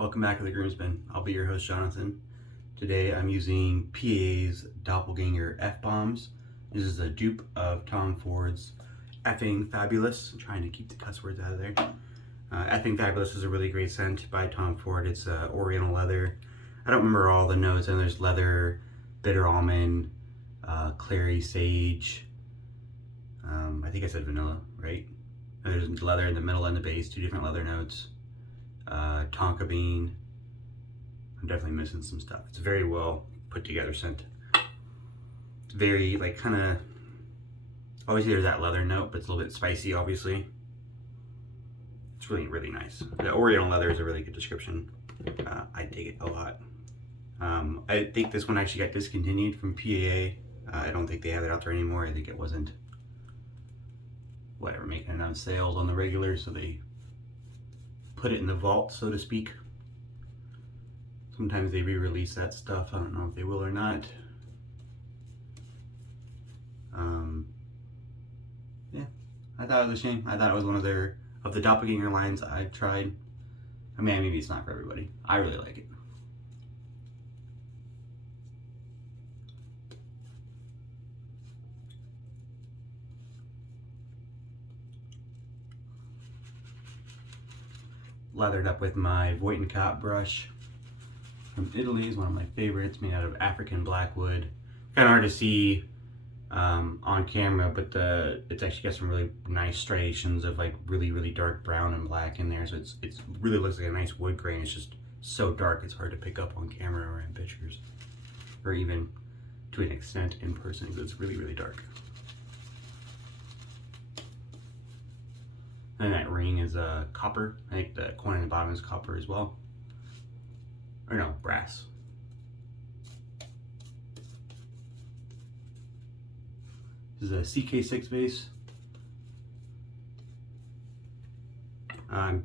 Welcome back to the Groomsman. I'll be your host, Jonathan. Today I'm using PAA's Doppelganger F-Bombs. This is a dupe of Tom Ford's Effing Fabulous. I'm trying to keep the cuss words out of there. Effing Fabulous is a really great scent by Tom Ford. It's oriental leather. I don't remember all the notes, and there's leather, bitter almond, clary sage. I think I said vanilla, right? And there's leather in the middle and the base, two different leather notes. Tonka bean. I'm definitely missing some stuff. It's a very well put together scent. It's very like kind of, obviously there's that leather note, but it's a little bit spicy obviously. It's really, really nice. The oriental leather is a really good description. I dig it a lot. I think this one actually got discontinued from PAA. I don't think they have it out there anymore. I think it wasn't making enough sales on the regular, so they put it in the vault, so to speak. Sometimes they re-release that stuff. I don't know if they will or not. Yeah, I thought it was a shame. I thought it was one of the Doppelganger lines I've tried. I mean, maybe it's not for everybody. I really like it. Lathered up with my Voight and Cop brush from Italy. Is one of my favorites, made out of African blackwood. Kind of hard to see on camera, but it's actually got some really nice striations of like really dark brown and black in there. So it's really looks like a nice wood grain. It's just so dark it's hard to pick up on camera or in pictures, or even to an extent in person, because it's really dark. And that ring is copper. I think the coin in the bottom is copper as well. Or no, brass. This is a CK6 base.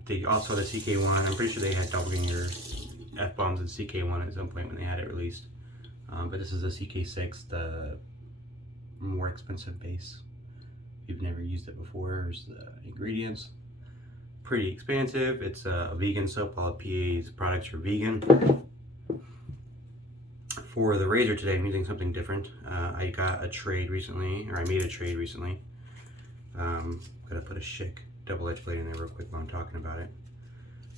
They also had a CK1. I'm pretty sure they had Doppelganger F-Bombs and CK1 at some point when they had it released. But this is a CK6, the more expensive base. If you've never used it before, here's the ingredients. Pretty expansive. It's a vegan soap. All of PA's products are vegan. For the razor today, I'm using something different. I got a trade recently, or I made a trade recently. Gotta put a Schick double-edged blade in there real quick while I'm talking about it.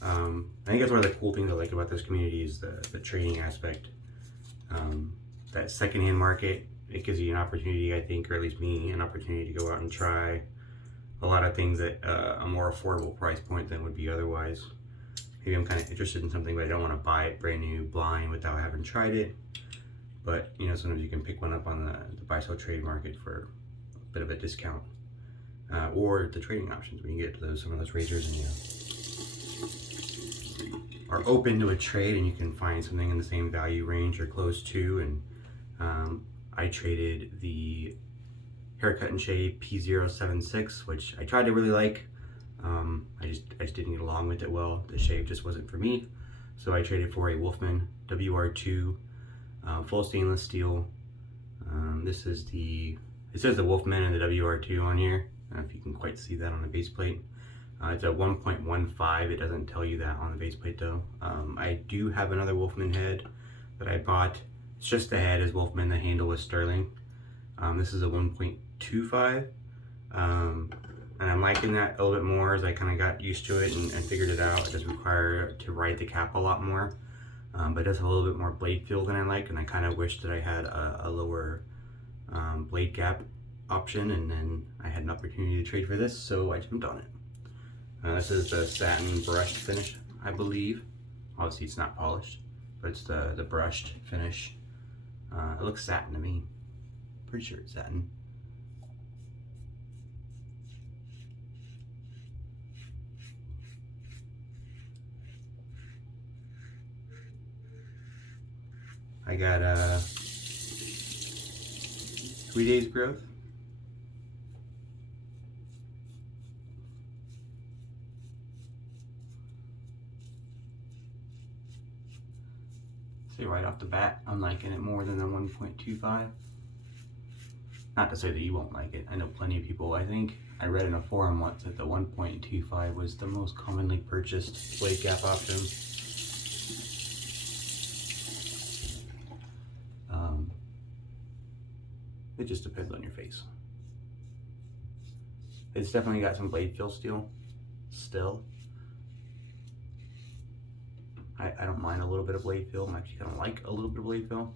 I think that's one of the cool things I like about this community is the trading aspect. That secondhand market, it gives you an opportunity, I think, or at least me, an opportunity to go out and try a lot of things at a more affordable price point than would be otherwise. Maybe I'm kind of interested in something, but I don't want to buy it brand new, blind, without having tried it. But, you know, sometimes you can pick one up on the buy-sell trade market for a bit of a discount. Or the trading options when you get to some of those razors and you are open to a trade and you can find something in the same value range or close to. And I traded the Haircut and Shave P076, which I tried to really like. I just didn't get along with it well. The shave just wasn't for me. So I traded for a Wolfman WR2 full stainless steel. This is it says the Wolfman and the WR2 on here. I don't know if you can quite see that on the base plate. It's a 1.15. It doesn't tell you that on the base plate though. I do have another Wolfman head that I bought. It's just the head is Wolfman, the handle is sterling. This is a 1.25. And I'm liking that a little bit more as I kind of got used to it and figured it out. It does require to ride the cap a lot more. But it does have a little bit more blade feel than I like, and I kind of wish that I had a lower blade gap option, and then I had an opportunity to trade for this, so I jumped on it. This is the satin brushed finish, I believe. Obviously it's not polished, but it's the brushed finish. It looks satin to me. Pretty sure it's satin. I got 3 days growth. Say right off the bat, I'm liking it more than the 1.25. Not to say that you won't like it. I know plenty of people, I think I read in a forum once that the 1.25 was the most commonly purchased blade gap option. It just depends on your face. It's definitely got some blade feel still. I don't mind a little bit of blade feel. I actually kind of like a little bit of blade feel.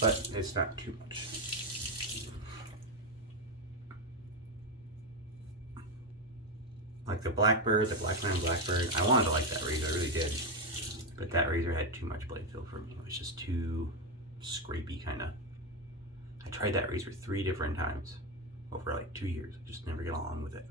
But it's not too much. Like the Blackbird, the Blackman Blackbird, I wanted to like that razor, I really did. But that razor had too much blade feel for me. It was just too scrapey kind of. I tried that razor 3 different times over like 2 years. I just never get along with it.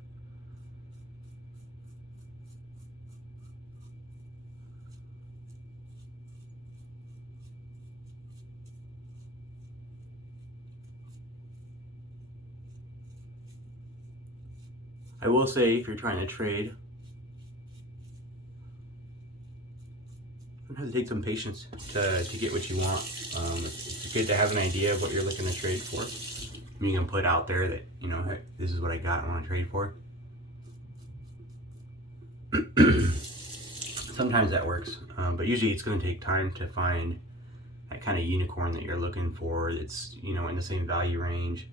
I will say, if you're trying to trade, sometimes it takes some patience to get what you want. It's good to have an idea of what you're looking to trade for. You can put out there that, you know, hey, this is what I got and want to trade for. Sometimes that works, but usually it's going to take time to find that kind of unicorn that you're looking for. That's, you know, in the same value range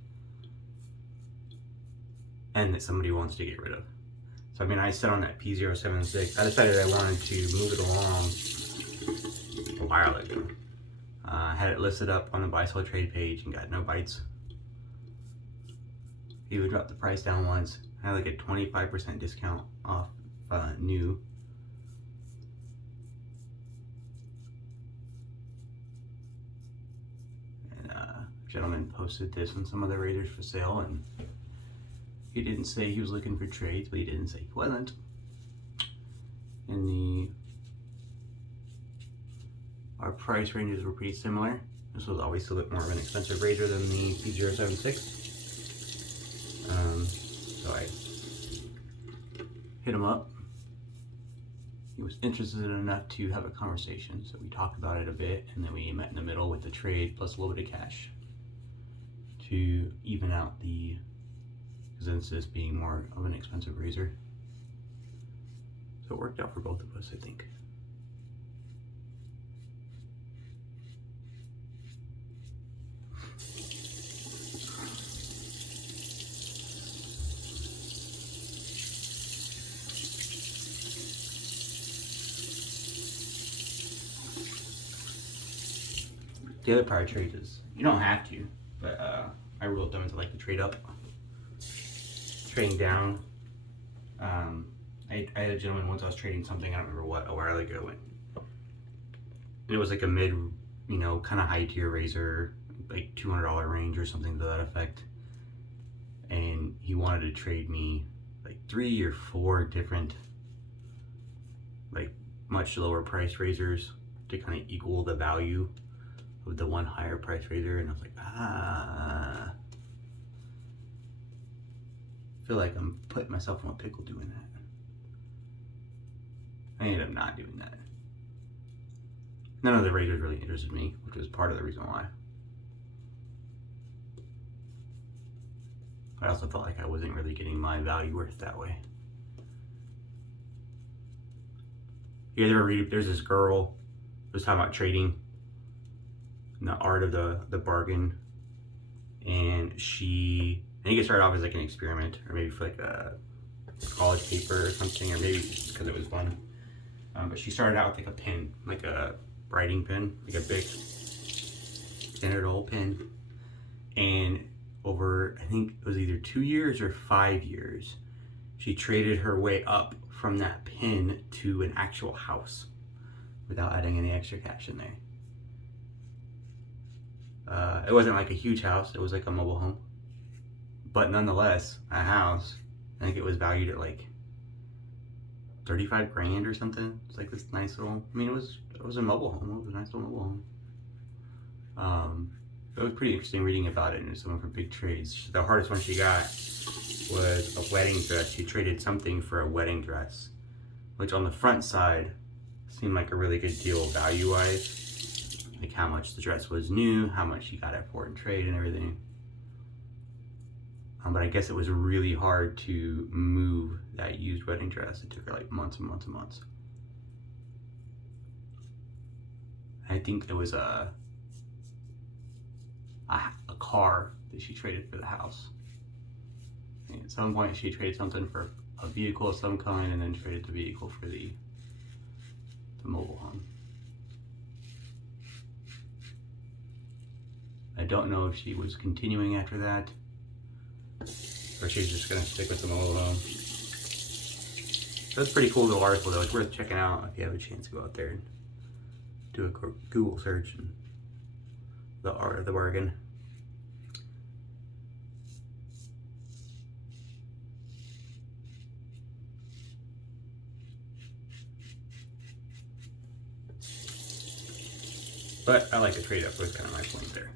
and that somebody wants to get rid of. So I mean, I set on that P076. I decided I wanted to move it along a while ago. Had it listed up on the buy sell trade page and got no bites. He would drop the price down once. I had like a 25% discount off new. And gentleman posted this on some other razors for sale, and he didn't say he was looking for trades, but he didn't say he wasn't. And our price ranges were pretty similar. This was always a bit more of an expensive razor than the P076. So I hit him up. He was interested enough to have a conversation, so we talked about it a bit, and then we met in the middle with the trade plus a little bit of cash to even out the, because this being more of an expensive razor. So it worked out for both of us, I think. The other part of trades is, you don't have to, but I rule of thumb is I like to trade up. Trading down. I had a gentleman once I was trading something, I don't remember what, a while ago, and it was like a mid, you know, kind of high tier razor, like $200 range or something to that effect. And he wanted to trade me like 3 or 4 different, like much lower price razors to kind of equal the value of the one higher price razor. And I was like, I feel like I'm putting myself in a pickle doing that. I ended up not doing that. None of the razors really interested me, which was part of the reason why. I also felt like I wasn't really getting my value worth that way. You guys ever read, there's this girl who was talking about trading and the art of the bargain, and I think it started off as like an experiment, or maybe for like a college paper or something, or maybe just because it was fun. But she started out with like a pin, like a writing pen, like a big standard old pen. And over, I think it was either 2 years or 5 years, she traded her way up from that pin to an actual house without adding any extra cash in there. It wasn't like a huge house, it was like a mobile home. But nonetheless, a house. I think it was valued at like 35 grand or something. It's like this nice little, I mean, it was a mobile home. It was a nice little mobile home. It was pretty interesting reading about it, and someone for big trades. The hardest one she got was a wedding dress. She traded something for a wedding dress, which on the front side seemed like a really good deal value-wise. Like how much the dress was new, how much she got it for in trade and everything. But I guess it was really hard to move that used wedding dress. It took her like months and months and months. I think it was a car that she traded for the house. And at some point she traded something for a vehicle of some kind and then traded the vehicle for the mobile home. I don't know if she was continuing after that or she's just gonna stick with the mobile home. That's a pretty cool little article though. It's worth checking out if you have a chance to go out there and do a Google search and the art of the bargain. But I like to trade up, was kind of my point there.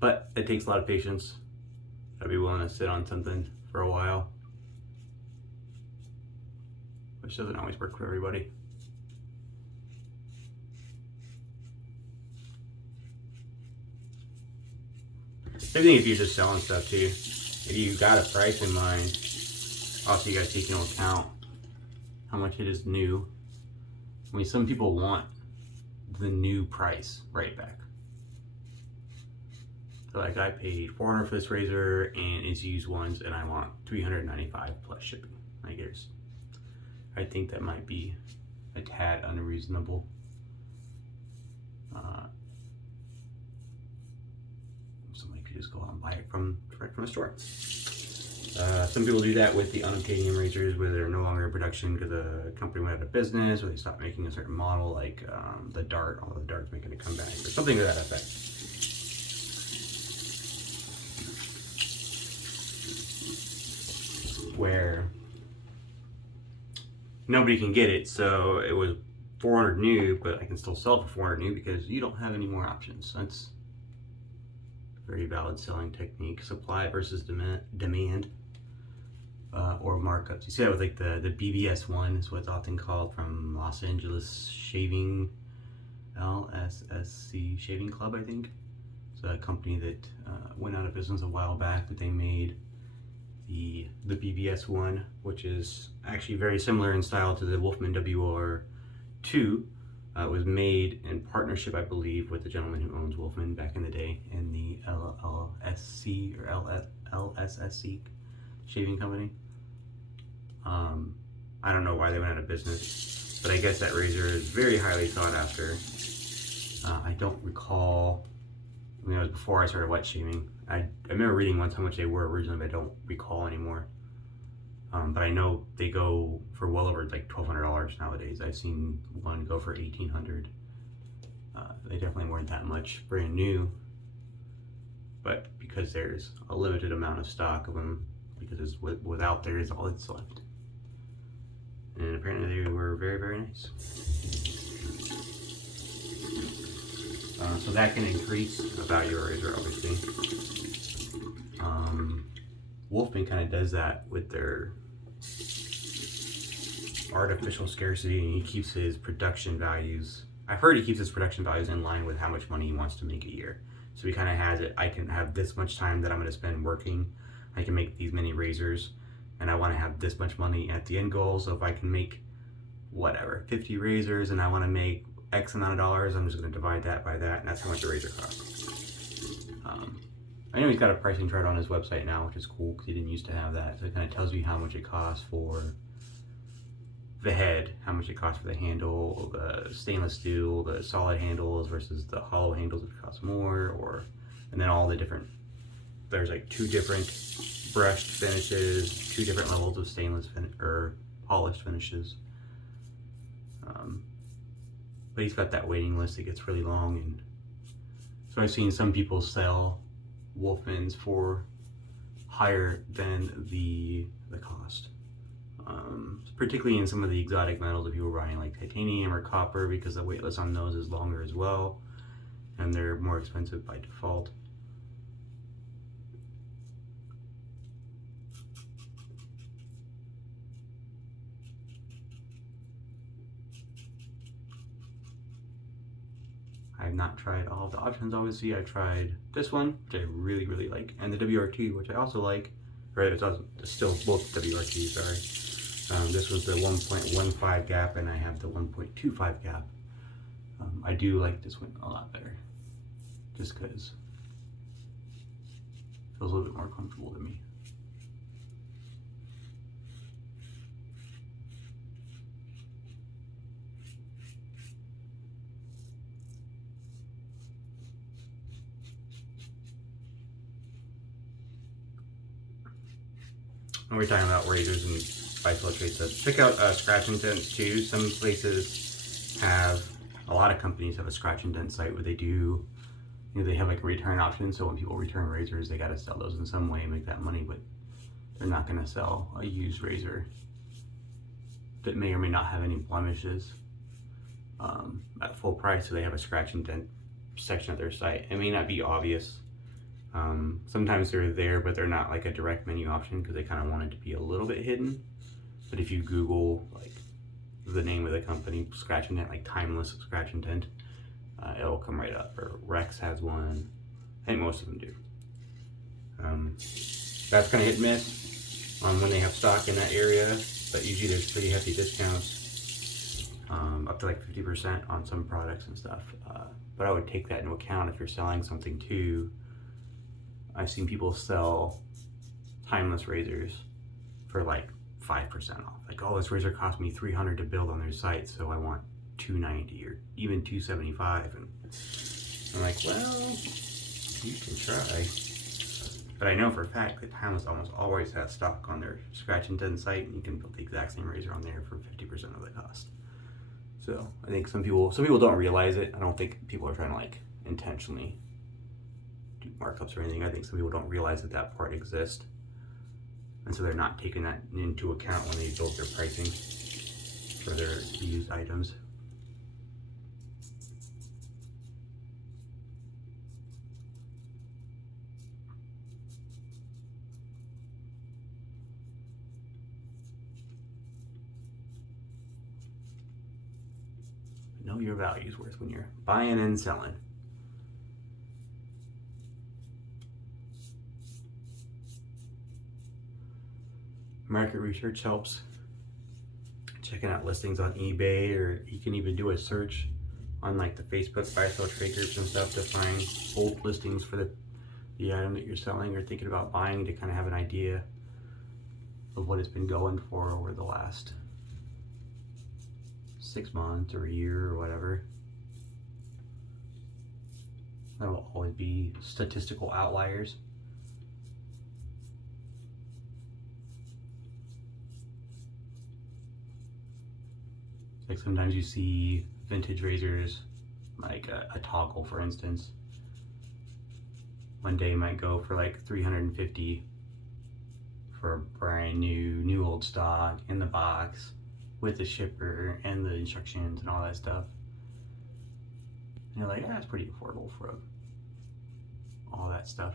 But it takes a lot of patience. I'd be willing to sit on something for a while, which doesn't always work for everybody. Same thing if you're just selling stuff too. If you got a price in mind, also you gotta take into account how much it is new. I mean, some people want the new price right back. So like I paid $400 for this razor and it's used ones and I want $395 plus shipping. I think that might be a tad unreasonable. Somebody could just go out and buy it right from a store. Some people do that with the unobtainium razors where they're no longer in production because the company went out of business or they stopped making a certain model, like the Dart, all the Darts making a comeback or something to that effect. Where nobody can get it, so it was 400 new, but I can still sell for 400 new because you don't have any more options. That's a very valid selling technique. Supply versus demand, or markups. You see that with like the BBS1 is what's often called, from Los Angeles Shaving, LSSC Shaving Club, I think. It's a company that went out of business a while back, but they made the BBS1, which is actually very similar in style to the Wolfman WR2. It was made in partnership, I believe, with the gentleman who owns Wolfman back in the day, in the LSC or LSSC shaving company. I don't know why they went out of business, but I guess that razor is very highly sought after. I don't recall, I mean, it was before I started wet shaving. I remember reading once how much they were originally, but I don't recall anymore. But I know they go for well over like $1,200 nowadays. I've seen one go for $1,800. They definitely weren't that much brand new, but because there's a limited amount of stock of them, because it's without there is all that's left. And apparently they were very, very nice. So that can increase the value of a razor, obviously. Wolfman kind of does that with their artificial scarcity, and he keeps his production values. I've heard he keeps his production values in line with how much money he wants to make a year. So he kind of has it, I can have this much time that I'm going to spend working. I can make these many razors, and I want to have this much money at the end goal. So if I can make whatever 50 razors and I want to make X amount of dollars, I'm just going to divide that by that, and that's how much a razor costs. I know he's got a pricing chart on his website now, which is cool because he didn't used to have that. So it kind of tells you how much it costs for the head, how much it costs for the handle, the stainless steel, the solid handles versus the hollow handles, which cost more, and then all the different, there's like 2 different brushed finishes, 2 different levels of stainless or polished finishes. But he's got that waiting list that gets really long, and so I've seen some people sell Wolfmans for higher than the cost. Particularly in some of the exotic metals, if people are buying like titanium or copper, because the wait list on those is longer as well, and they're more expensive by default. I have not tried all of the options, obviously. I've tried this one, which I really, really like, and the WR2, which I also like. Right, it's still both WR2s, sorry. This was the 1.15 gap, and I have the 1.25 gap. I do like this one a lot better, just because it feels a little bit more comfortable to me. When we're talking about razors and bisulfate stuff, check out scratch and dents too. Some places have, a lot of companies have a scratch and dent site where they do, you know, they have like a return option. So when people return razors, they got to sell those in some way and make that money, but they're not going to sell a used razor that may or may not have any blemishes at full price. So they have a scratch and dent section of their site. It may not be obvious. Sometimes they're there, but they're not like a direct menu option because they kind of want it to be a little bit hidden. But if you Google like the name of the company, scratch and dent, like timeless scratch and dent, it'll come right up. Or Rex has one. I think most of them do. That's kind of hit and miss when they have stock in that area, but usually there's pretty hefty discounts, up to like 50% on some products and stuff. But I would take that into account if you're selling something too. I've seen people sell timeless razors for like 5% off. Like, oh, this razor cost me $300 to build on their site, so I want $290 or even $275. And I'm like, well, you can try. But I know for a fact that Timeless almost always has stock on their scratch and dent site, and you can build the exact same razor on there for 50% of the cost. So I think some people don't realize it. I don't think people are trying to like intentionally do markups or anything. I think some people don't realize that that part exists, and so they're not taking that into account when they build their pricing for their used items. Know your value's worth when you're buying and selling. Market research helps. Checking out listings on eBay, or you can even do a search on like the Facebook buy sell trade groups and stuff to find old listings for the item that you're selling or thinking about buying, to kind of have an idea of what it's been going for over the last 6 months or a year or whatever. There will always be statistical outliers. Like sometimes you see vintage razors, like a toggle for instance. One day might go for like $350 for brand new old stock in the box with the shipper and the instructions and all that stuff. And you're like, yeah, that's pretty affordable for all that stuff.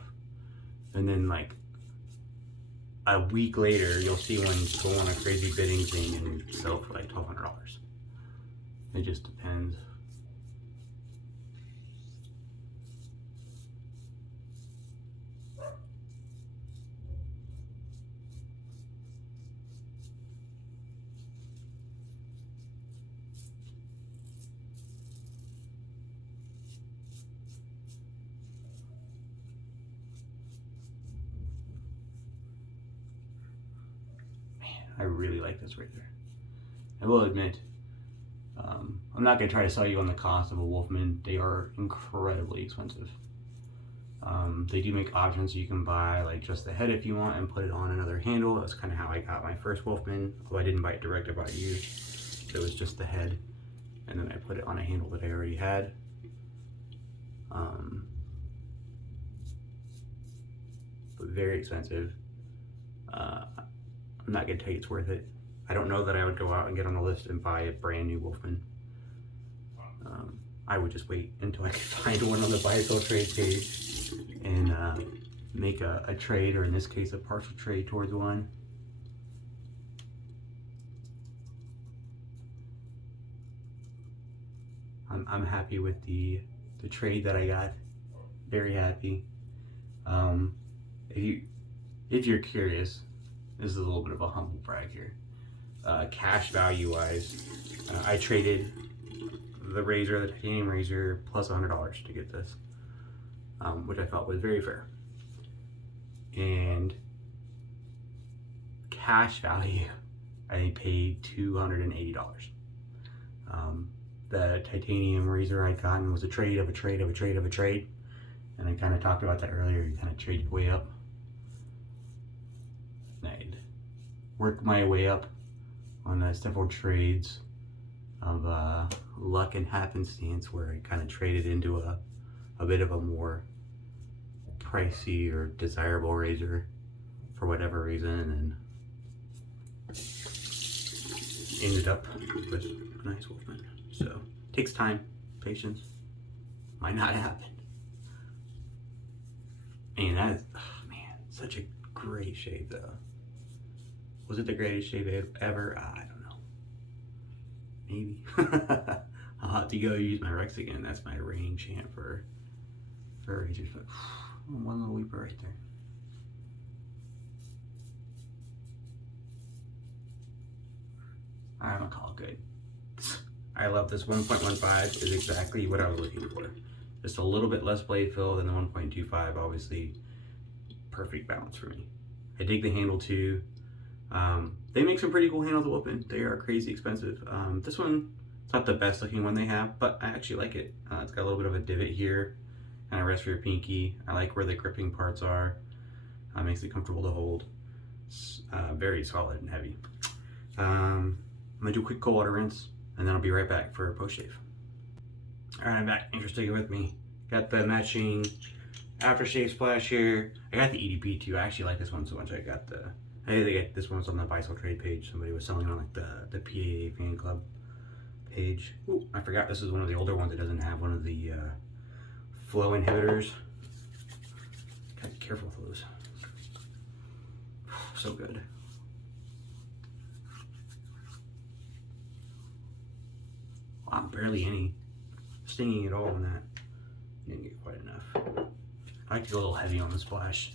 And then like a week later, you'll see one go on a crazy bidding thing and sell for like $1,200. It just depends. I really like this razor. I will admit, I'm not going to try to sell you on the cost of a Wolfman. They are incredibly expensive. They do make options you can buy like just the head if you want and put it on another handle. That's kind of how I got my first Wolfman. Although I didn't buy it direct, I bought it used. It was just the head, and then I put it on a handle that I already had. But very expensive. I'm not gonna tell you it's worth it. I don't know that I would go out and get on the list and buy a brand new Wolfman. I would just wait until I could find one on the buy sell trade page and make a trade, or in this case a partial trade towards one. I'm happy with the the trade that I got. Very happy. If you're curious, this is a little bit of a humble brag here. Cash value wise, I traded the razor, the titanium razor, plus $100 to get this, which I felt was very fair. And cash value, I paid $280. The titanium razor I'd gotten was a trade of a trade of a trade of a trade. And I kind of talked about that earlier. You kind of trade your way up. I'd work my way up on several trades of luck and happenstance, where I kind of traded into a bit of a more pricey or desirable razor for whatever reason, and ended up with a nice Wolfman. So takes time, patience, might not happen. And that is, oh man, such a great shave though. Was it the greatest shave ever? I don't know. Maybe. I'll have to go use my Rex again. That's my reigning chant for razors. But one little weeper right there. I'm gonna call it good. I love this. 1.15 is exactly what I was looking for. Just a little bit less blade fill than the 1.25, obviously perfect balance for me. I dig the handle too. They make some pretty cool handles at Wolfman. They are crazy expensive. This one, it's not the best looking one they have, but I actually like it. It's got a little bit of a divot here, kind of rest for your pinky. I like where the gripping parts are. Makes it comfortable to hold. It's, very solid and heavy. I'm gonna do a quick cold water rinse, and then I'll be right back for a post shave. All right, I'm back. Thanks for sticking with me. Got the matching aftershave splash here. I got the EDP too. I actually like this one so much. I think this one was on the Bicycle Trade page. Somebody was selling it on like the PAA fan club page. Ooh, I forgot this is one of the older ones that doesn't have one of the flow inhibitors. Gotta be careful with those. So good. Wow, barely any stinging at all on that. Didn't get quite enough. I like to go a little heavy on the splash.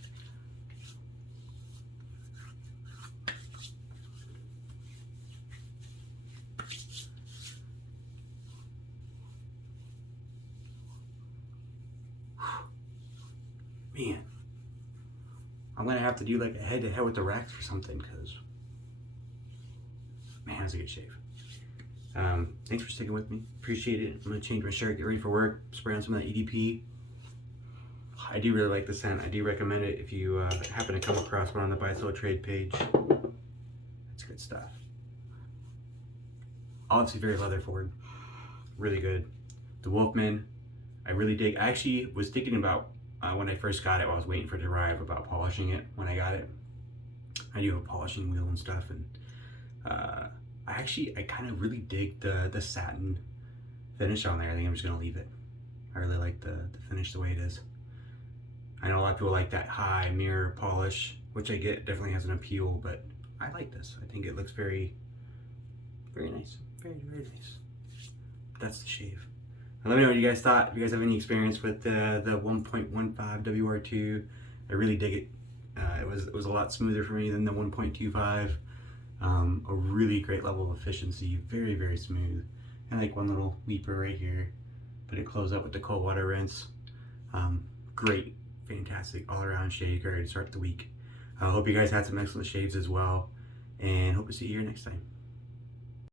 Man, I'm gonna have to do like a head-to-head with the Rex or something, because man, that's a good shave. Thanks for sticking with me. Appreciate it. I'm gonna change my shirt, get ready for work, spray on some of that EDP. I do really like the scent. I do recommend it if you happen to come across one on the Bicycle Trade page. It's good stuff. Obviously very leather forward. Really good. The Wolfman, I really dig. I actually was thinking about when I first got it, while I was waiting for it to arrive, about polishing it when I got it. I do have a polishing wheel and stuff, and I kind of really dig the satin finish on there. I think I'm just gonna leave it. I really like the finish the way it is. I know a lot of people like that high mirror polish, which I get definitely has an appeal, but I like this. I think it looks very, very nice. Very, very nice. But that's the shave. And let me know what you guys thought. If you guys have any experience with the 1.15 WR2, I really dig it. It was a lot smoother for me than the 1.25. A really great level of efficiency, very, very smooth. And like one little weeper right here, but it closed up with the cold water rinse. Great, fantastic all-around shave, ready to start the week. I hope you guys had some excellent shaves as well, and hope to see you here next time.